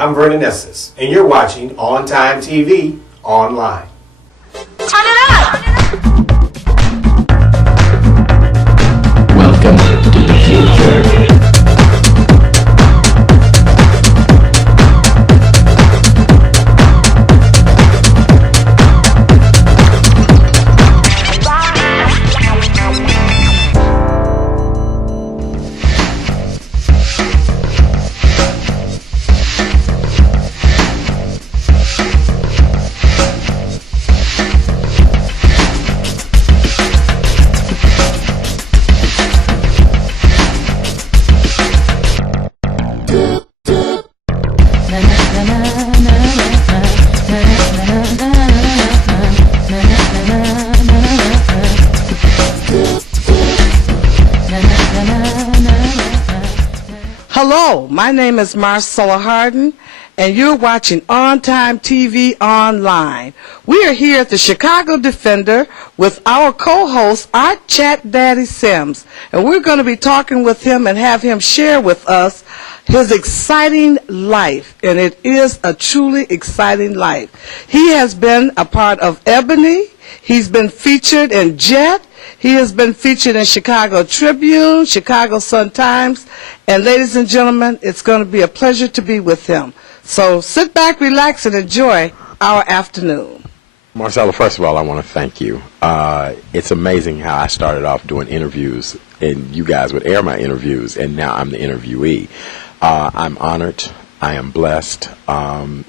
I'm Vernon Esses, and you're watching On Time TV online. Turn it up! Welcome to the future. Hello, my name is Marcella Harden, and you're watching On Time TV Online. We are here at the Chicago Defender with our co-host, artchatdaddy Sims, and we're going to be talking with him and have him share with us his exciting life, and it is a truly exciting life. He has been a part of Ebony. He's been featured in Jet. He has been featured in Chicago Tribune, Chicago Sun-Times, and ladies and gentlemen, it's going to be a pleasure to be with him. So sit back, relax, and enjoy our afternoon. Marcella, first of all, I want to thank you. It's amazing how I started off doing interviews, and you guys would air my interviews, and now I'm the interviewee. I'm honored. I am blessed. None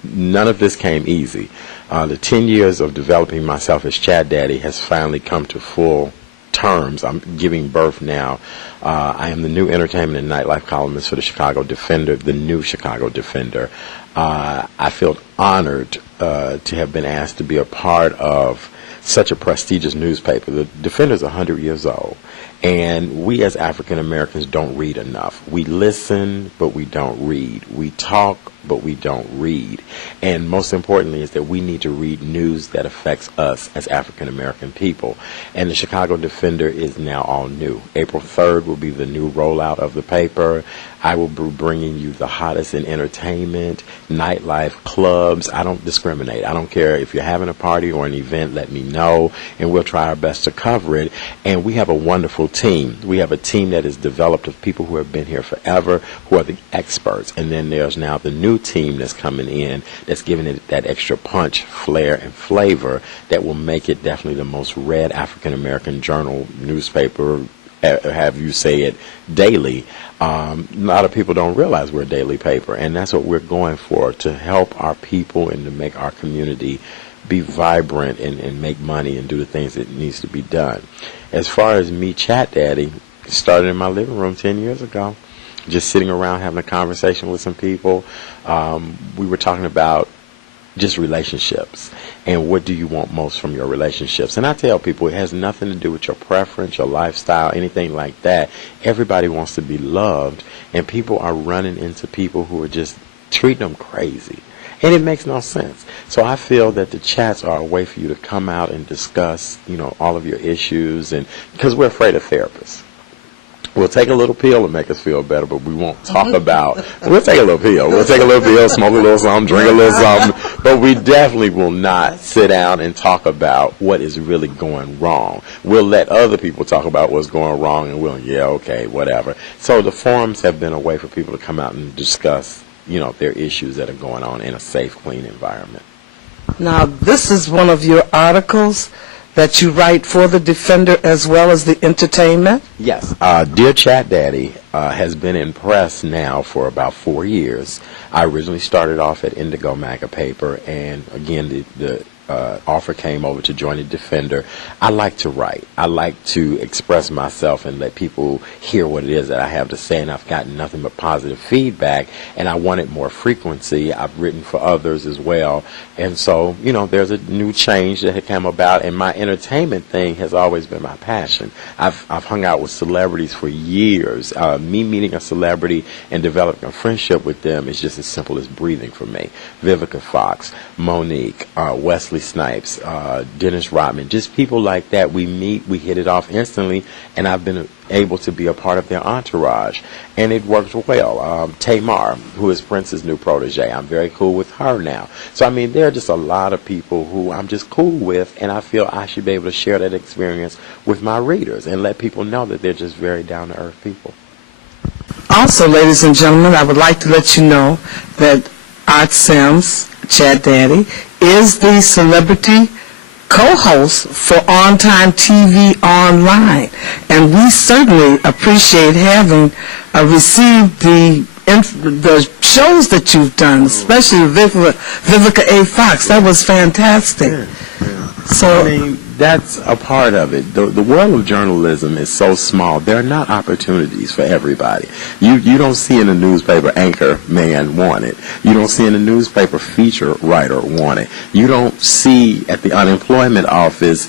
of this came easy. The 10 years of developing myself as Chat Daddy has finally come to full terms. I'm giving birth now. I am the new entertainment and nightlife columnist for the Chicago Defender, the new Chicago Defender. I feel honored to have been asked to be a part of such a prestigious newspaper. The Defender is 100 years old, and we as African Americans don't read enough. We listen, but we don't read. We talk, but we don't read. And most importantly is that we need to read news that affects us as African American people. And the Chicago Defender is now all new. April 3rd will be the new rollout of the paper. I will be bringing you the hottest in entertainment, nightlife, clubs. I don't discriminate. I don't care if you're having a party or an event, let me know, and we'll try our best to cover it. And we have a wonderful team. We have a team that is developed of people who have been here forever, who are the experts. And then there's now the new team that's coming in that's giving it that extra punch, flair, and flavor that will make it definitely the most read African American journal, newspaper, have you say it, daily. A lot of people don't realize we're a daily paper, and that's what we're going for, to help our people and to make our community be vibrant and make money and do the things that needs to be done. As far as me, Chat Daddy, started in my living room 10 years ago, just sitting around having a conversation with some people. We were talking about just relationships and what do you want most from your relationships. And I tell people it has nothing to do with your preference, your lifestyle, anything like that. Everybody wants to be loved, and people are running into people who are just treating them crazy. And it makes no sense. So I feel that the chats are a way for you to come out and discuss, all of your issues, and because we're afraid of therapists. We'll take a little pill to make us feel better, but we won't talk about, we'll take a little pill. We'll take a little pill, smoke a little something, drink a little something, but we definitely will not sit down and talk about what is really going wrong. We'll let other people talk about what's going wrong, and okay, whatever. So the forums have been a way for people to come out and discuss, their issues that are going on in a safe, clean environment. Now, this is one of your articles that you write for the Defender as well as the Entertainment? Yes. Dear Chat Daddy has been in press now for about 4 years. I originally started off at Indigo Maga paper, and again, the offer came over to join the Defender. I like to write. I like to express myself and let people hear what it is that I have to say, and I've gotten nothing but positive feedback, and I wanted more frequency. I've written for others as well, and so, there's a new change that had come about, and my entertainment thing has always been my passion. I've hung out with celebrities for years. Me meeting a celebrity and developing a friendship with them is just as simple as breathing for me. Vivica Fox, Monique, Wesley Snipes, Dennis Rodman, just people like that. We meet, we hit it off instantly, and I've been able to be a part of their entourage, and it works well. Tamar, who is Prince's new protege, I'm very cool with her now. So, I mean, there are just a lot of people who I'm just cool with, and I feel I should be able to share that experience with my readers and let people know that they're just very down-to-earth people. Also, ladies and gentlemen, I would like to let you know that Art Sims, Chat Daddy, is the celebrity co-host for OnTimeTV Online, and we certainly appreciate having received the shows that you've done, especially Vivica A. Fox. That was fantastic. So, I mean, that's a part of it. The world of journalism is so small. There are not opportunities for everybody. You don't see in a newspaper anchor man wanted. You don't see in a newspaper feature writer wanted. You don't see at the unemployment office,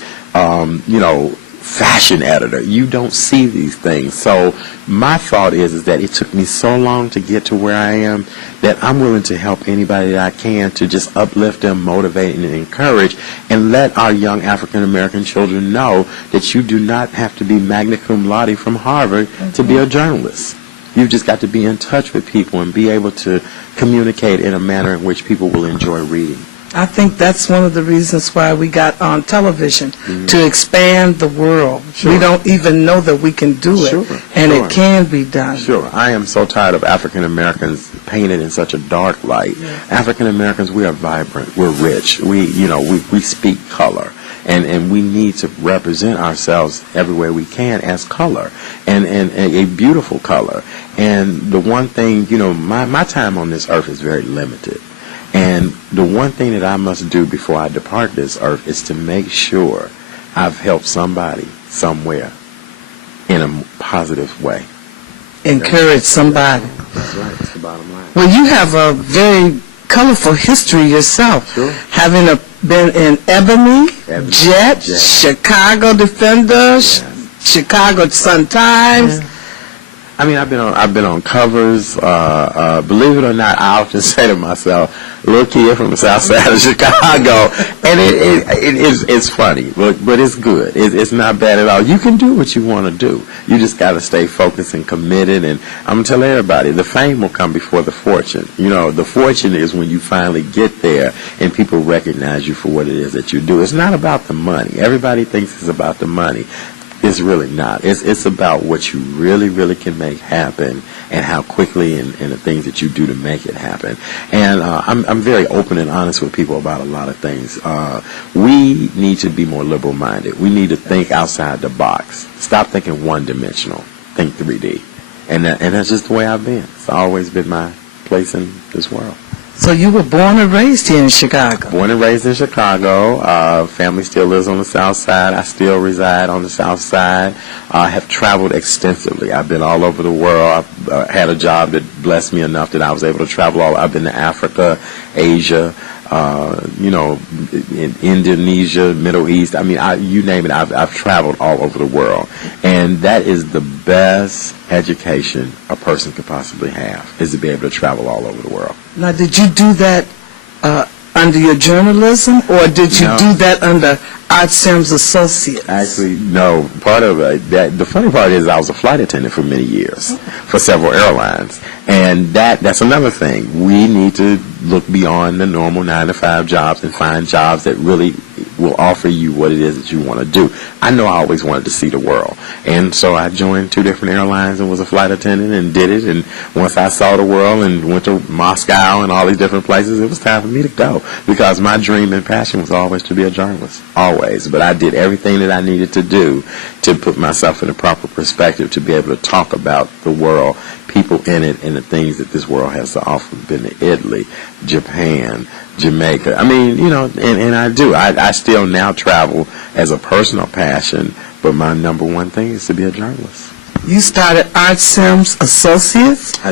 fashion editor. You don't see these things. So my thought is that it took me so long to get to where I am that I'm willing to help anybody that I can to just uplift them, motivate, and encourage, and let our young African American children know that you do not have to be magna cum laude from Harvard to be a journalist. You've just got to be in touch with people and be able to communicate in a manner in which people will enjoy reading. I think that's one of the reasons why we got on television, to expand the world. Sure. We don't even know that we can do it, Sure, and sure. it can be done. Sure. I am so tired of African Americans painted in such a dark light. African Americans, we are vibrant. We're rich. We speak color. And we need to represent ourselves everywhere we can as color, and a beautiful color. And the one thing, my time on this earth is very limited. And the one thing that I must do before I depart this earth is to make sure I've helped somebody somewhere in a positive way. Encourage somebody. That's right. That's the bottom line. Well, you have a very colorful history yourself, Sure. having been in Ebony, Jet, Chicago Defender, Chicago Sun-Times. Yeah. I mean, I've been on covers. Believe it or not, I often say to myself, "Little kid from the South Side of Chicago," and it's funny, but it's good. It's not bad at all. You can do what you want to do. You just got to stay focused and committed. And I'm gonna tell everybody, the fame will come before the fortune. The fortune is when you finally get there and people recognize you for what it is that you do. It's not about the money. Everybody thinks it's about the money. It's really not. It's about what you really, really can make happen, and how quickly, and the things that you do to make it happen. And I'm very open and honest with people about a lot of things. We need to be more liberal-minded. We need to think outside the box. Stop thinking one-dimensional. Think 3D. And that's just the way I've been. It's always been my place in this world. So you were born and raised here in Chicago. Born and raised in Chicago. Family still lives on the South Side. I still reside on the South Side. I have traveled extensively. I've been all over the world. I've had a job that blessed me enough that I was able to travel all. I've been to Africa, Asia, in Indonesia, Middle East. I mean, you name it. I've traveled all over the world, and that is the best education a person could possibly have, is to be able to travel all over the world. Now, did you do that under your journalism, or did you do that under Art Sims Associates? Actually, no. Part of it, the funny part is I was a flight attendant for many years for several airlines. And that's another thing. We need to look beyond the normal 9-to-5 jobs and find jobs that really will offer you what it is that you want to do. I know I always wanted to see the world. And so I joined 2 different airlines and was a flight attendant and did it. And once I saw the world and went to Moscow and all these different places, it was time for me to go. Because my dream and passion was always to be a journalist. Always. But I did everything that I needed to do to put myself in a proper perspective to be able to talk about the world, people in it, and the things that this world has to offer. I've been to Italy, Japan, Jamaica. I mean, and I do. I still now travel as a personal passion, but my number one thing is to be a journalist. You started Art Sims Associates? I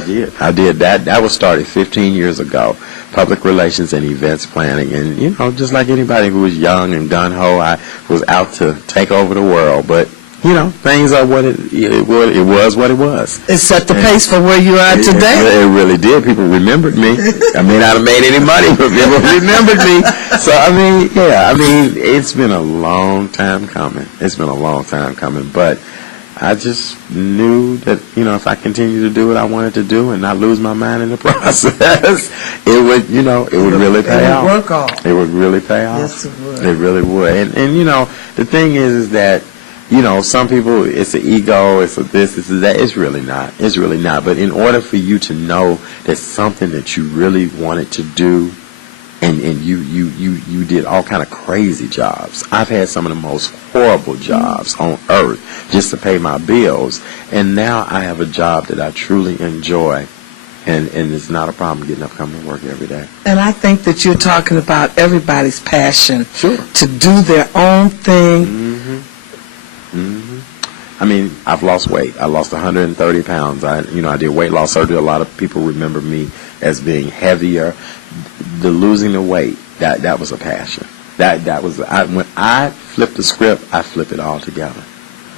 did. That was started 15 years ago. Public relations and events planning. And, just like anybody who was young and gung-ho, I was out to take over the world. But things are what it was what it was. It set the pace for where you are today. It really did. People remembered me. I may not have made any money, but people remembered me. So, it's been a long time coming. But I just knew that, if I continued to do what I wanted to do and not lose my mind in the process, it would really pay off. It would work off. It would really pay off. Yes, it would. It really would. And the thing is that, some people, it's an ego, it's a this, it's a that. It's really not. It's really not. But in order for you to know that something that you really wanted to do, and you did all kind of crazy jobs. I've had some of the most horrible jobs on earth just to pay my bills. And now I have a job that I truly enjoy. And it's not a problem getting up, coming to work every day. And I think that you're talking about everybody's passion Sure. to do their own thing. Mm-hmm. I've lost weight. I lost 130 pounds. I did weight loss surgery. A lot of people remember me as being heavier. The losing the weight, that was a passion. That was when I flip the script, I flip it all together.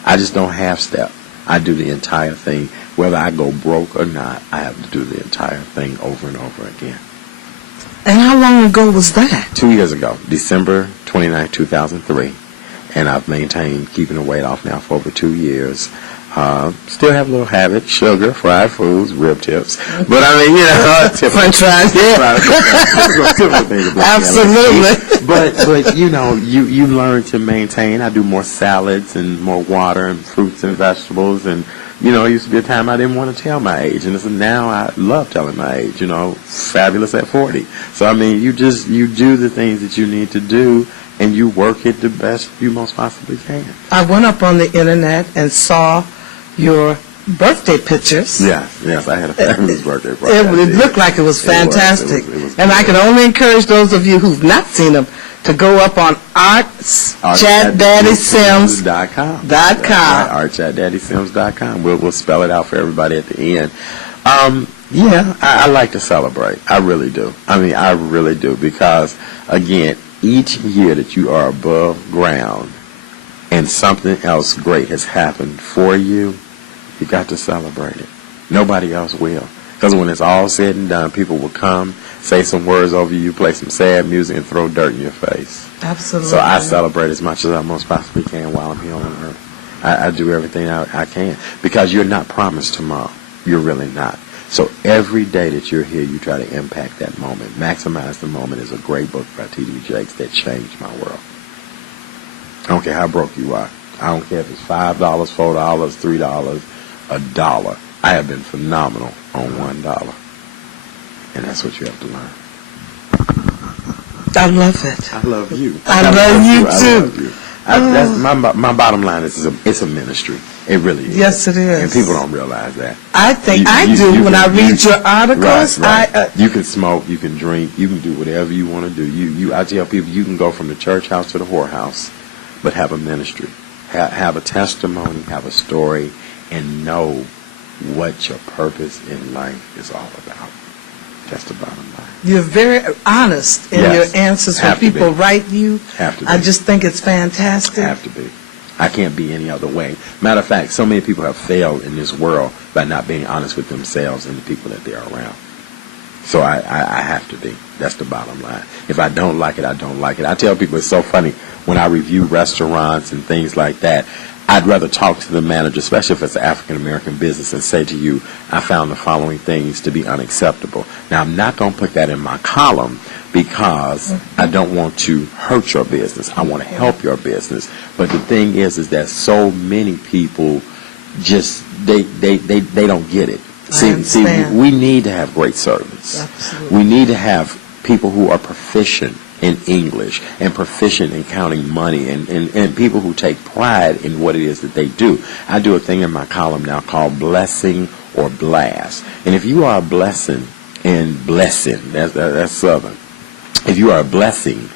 I just don't half step. I do the entire thing. Whether I go broke or not, I have to do the entire thing over and over again. And how long ago was that? 2 years ago, December 29, 2003. And I've maintained keeping the weight off now for over 2 years. Still have a little habit, sugar, fried foods, rib tips. But French fries, yeah. Typical things about Absolutely. But you learn to maintain. I do more salads and more water and fruits and vegetables. And, it used to be a time I didn't want to tell my age. And now I love telling my age, fabulous at 40. So, you do the things that you need to do. And you work it the best you most possibly can. I went up on the internet and saw your birthday pictures. Yes, I had a fabulous birthday party. It looked like it was fantastic. It was and I can only encourage those of you who've not seen them to go up on artchatdaddysims.com. artchatdaddysims.com. We'll spell it out for everybody at the end. I like to celebrate. I really do. I really do because, again, each year that you are above ground and something else great has happened for you, you got to celebrate it. Nobody else will. Because when it's all said and done, people will come, say some words over you, play some sad music, and throw dirt in your face. Absolutely. So I celebrate as much as I most possibly can while I'm here on earth. I do everything I can. Because you're not promised tomorrow. You're really not. So every day that you're here, you try to impact that moment. Maximize the Moment is a great book by T.D. Jakes that changed my world. I don't care how broke you are. I don't care if it's $5, $4, $3, $1. I have been phenomenal on $1. And that's what you have to learn. I love it. I love you. I love you too. That's my bottom line is it's a ministry. It really is. Yes, it is. And people don't realize that. I think I do when I read your articles. Right. You can smoke, you can drink, you can do whatever you want to do. I tell people you can go from the church house to the whorehouse, but have a ministry, have a testimony, have a story, and know what your purpose in life is all about. That's the bottom line. You're very honest in your answers when people write you. Have to be. I just think it's fantastic. Have to be. I can't be any other way. Matter of fact, so many people have failed in this world by not being honest with themselves and the people that they're around. So I have to be. That's the bottom line. If I don't like it, I don't like it. I tell people it's so funny when I review restaurants and things like that. I'd rather talk to the manager, especially if it's an African-American business, and say to you, I found the following things to be unacceptable. Now, I'm not going to put that in my column because I don't want to hurt your business. I want to help your business. But the thing is that so many people just, they don't get it. See, we need to have great service. Absolutely. We need to have people who are proficient in English and proficient in counting money and people who take pride in what it is that they do. I do a thing in my column now called Blessing or Blast. And if you are a blessing in blessing, that's Southern. If you are a blessing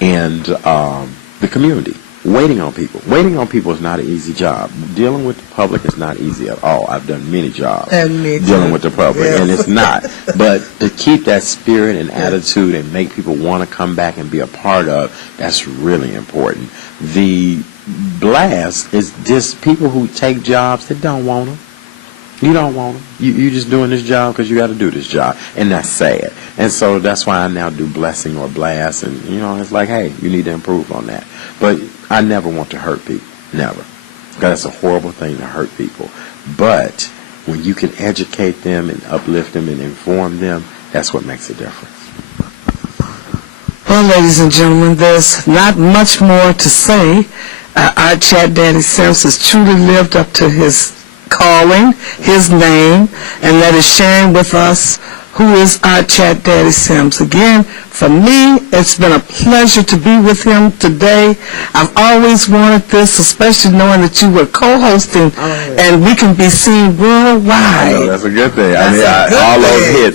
in the community, waiting on people is not an easy job. Dealing with the public is not easy at all. I've done many jobs dealing with the public, and it's not. But to keep that spirit and attitude and make people want to come back and be a part of, that's really important. The blast is just people who take jobs that don't want them. You don't want them. You just doing this job because you got to do this job, and that's sad. And so that's why I now do blessing or blast, and it's like, hey, you need to improve on that. But I never want to hurt people, never, because that's a horrible thing to hurt people. But when you can educate them and uplift them and inform them, that's what makes a difference. Well, ladies and gentlemen, there's not much more to say. Our Chat Daddy Sims has truly lived up to his calling, his name, and that is sharing with us who is our Chat Daddy Sims. Again, for me, it's been a pleasure to be with him today. I've always wanted this, especially knowing that you were co-hosting, and we can be seen worldwide. I know, that's a good thing.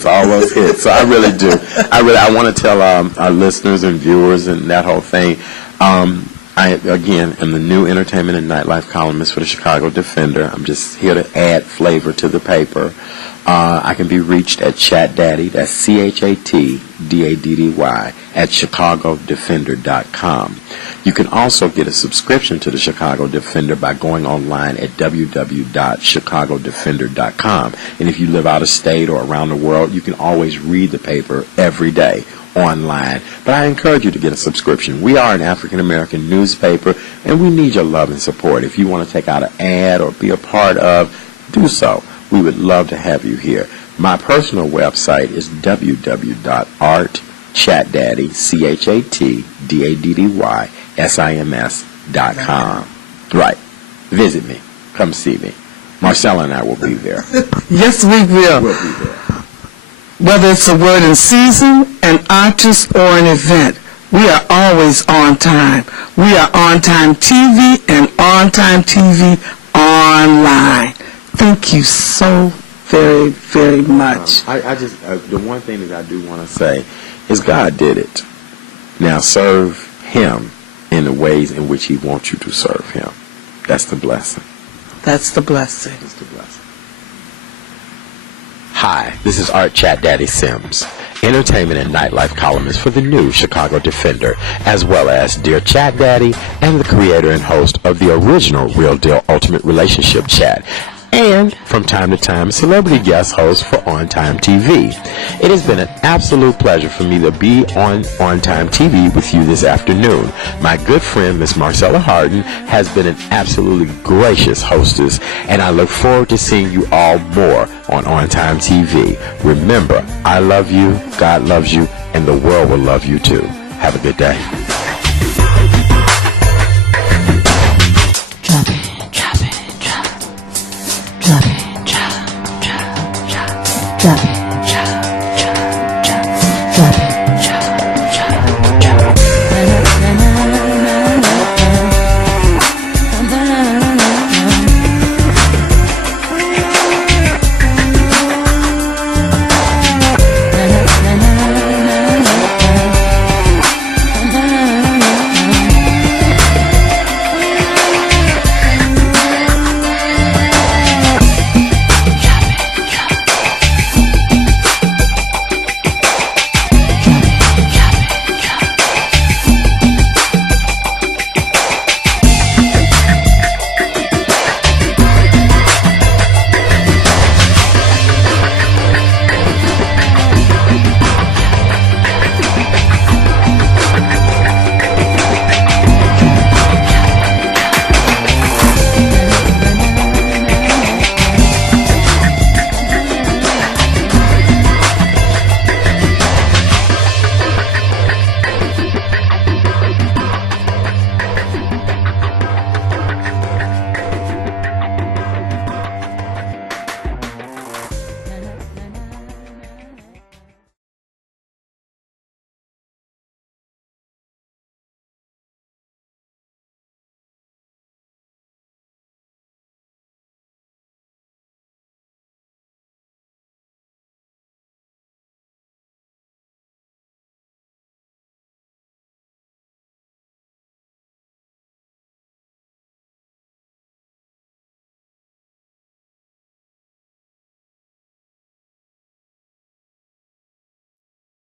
All those hits. So I really do. I want to tell our listeners and viewers and that whole thing. I, again, am the new entertainment and nightlife columnist for the Chicago Defender. I'm just here to add flavor to the paper. I can be reached at ChatDaddy, that's ChatDaddy, at ChicagoDefender.com. You can also get a subscription to the Chicago Defender by going online at www.chicagodefender.com. And if you live out of state or around the world, you can always read the paper every day online. But I encourage you to get a subscription. We are an African-American newspaper, and we need your love and support. If you want to take out an ad or be a part of, do so. We would love to have you here. My personal website is www.artchatdaddy.com. Right. Visit me. Come see me. Marcella and I will be there. Yes, we will. We'll be there. Whether it's a word in season, an artist, or an event, we are always on time. We are OnTimeTV and OnTimeTV online. Thank you so very, very much. I just, the one thing that I do want to say is God did it. Now serve Him in the ways in which He wants you to serve Him. That's the blessing. That's the blessing. That's the blessing. Hi, this is Art Chat Daddy Sims, entertainment and nightlife columnist for the new Chicago Defender, as well as Dear Chat Daddy and the creator and host of the original Real Deal Ultimate Relationship Chat, and from time to time, celebrity guest host for OnTimeTV. It has been an absolute pleasure for me to be on OnTimeTV with you this afternoon. My good friend, Miss Marcella Harden, has been an absolutely gracious hostess, and I look forward to seeing you all more on OnTimeTV. Remember, I love you, God loves you, and the world will love you too. Have a good day.